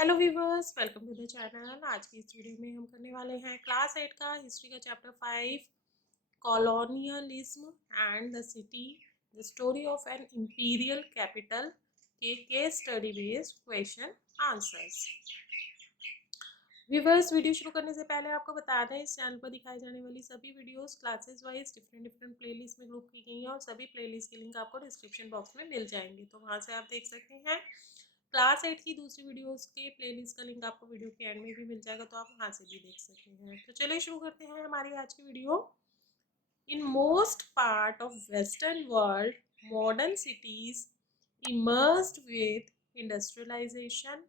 Hello viewers, welcome to the channel. आज की इस वीडियो में हम करने वाले हैं क्लास 8 का हिस्ट्री का chapter 5 colonialism and the city the story of an imperial capital के case study based question answers. Viewers, video शुरू करने से पहले आपको बता दें, इस चैनल पर दिखाई जाने वाली सभी videos classes wise different playlist में ग्रुप की गई हैं और सभी प्लेलिस्ट के लिंक आपको डिस्क्रिप्शन बॉक्स में मिल जाएंगे, तो वहाँ से आप देख सकते हैं। क्लास 8 की दूसरी वीडियोस के प्लेलिस्ट का लिंक आपको वीडियो के एंड में भी मिल जाएगा, तो आप वहाँ से भी देख सकते हैं। तो चलिए शुरू करते हैं हमारी आज की video. In most part of western world modern cities immersed with industrialisation.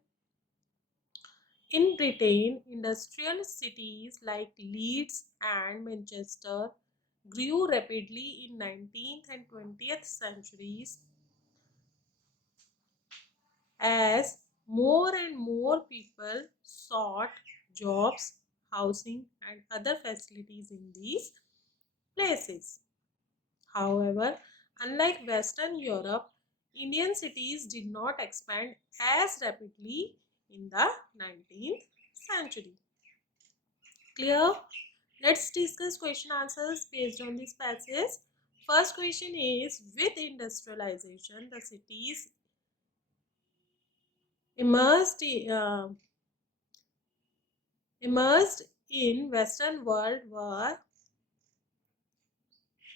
In Britain, industrial cities like Leeds and Manchester grew rapidly in 19th and 20th centuries as more and more people sought jobs, housing, and other facilities in these places. However, unlike Western Europe, Indian cities did not expand as rapidly in the 19th century. Clear? Let's discuss question answers based on this passage. First question is, with industrialization, the cities immersed immersed in Western world were,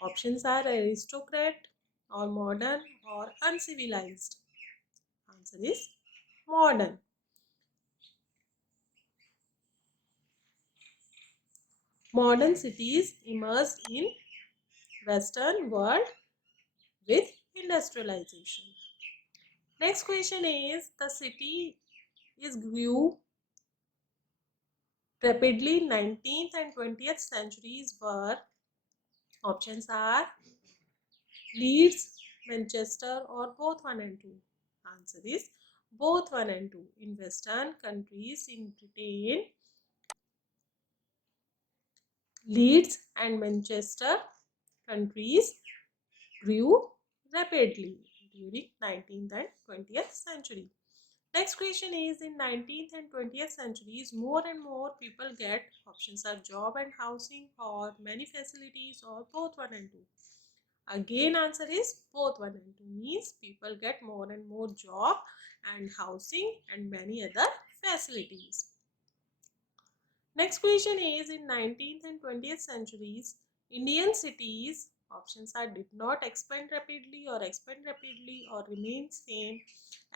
options are aristocrat or modern or uncivilized. Answer is modern. Modern cities immersed in Western world with industrialization. Next question is, the city is grew rapidly in 19th and 20th centuries were, options are Leeds, Manchester, or both 1 and 2. Answer is both 1 and 2. In Western countries in Britain, Leeds and Manchester countries grew rapidly during 19th and 20th century. Next question is, in 19th and 20th centuries, more and more people get, options are job and housing or many facilities or both 1 and 2. Again, answer is both 1 and 2, means people get more and more job and housing and many other facilities. Next question is, in 19th and 20th centuries, Indian cities, options are did not expand rapidly or remain same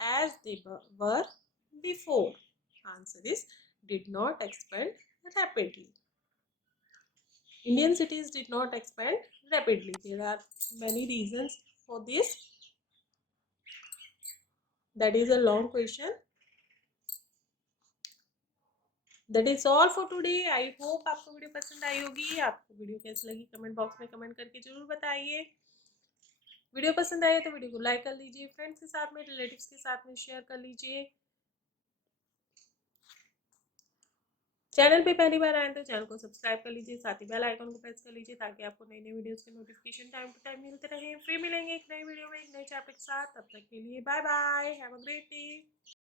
as they were before. Answer is did not expand rapidly. Indian cities did not expand rapidly. There are many reasons for this. That is a long question. That is all for today. I hope आपको video पसंद आई होगी। आपको video कैसी लगी comment box में comment करके जरूर बताइए। वीडियो पसंद आए तो वीडियो को लाइक कर लीजिए, फ्रेंड्स के साथ में, रिलेटिव्स के साथ में शेयर कर लीजिए। चैनल पे पहली बार आए तो चैनल को सब्सक्राइब कर लीजिए, साथ ही बेल आइकन को प्रेस कर लीजिए ताकि आपको नई नई वीडियोस के नोटिफिकेशन टाइम टू टाइम मिलते रहे। फिर मिलेंगे एक नई वीडियो में एक नए चैप्टर के साथ। तब तक के लिए bye bye, have a great day.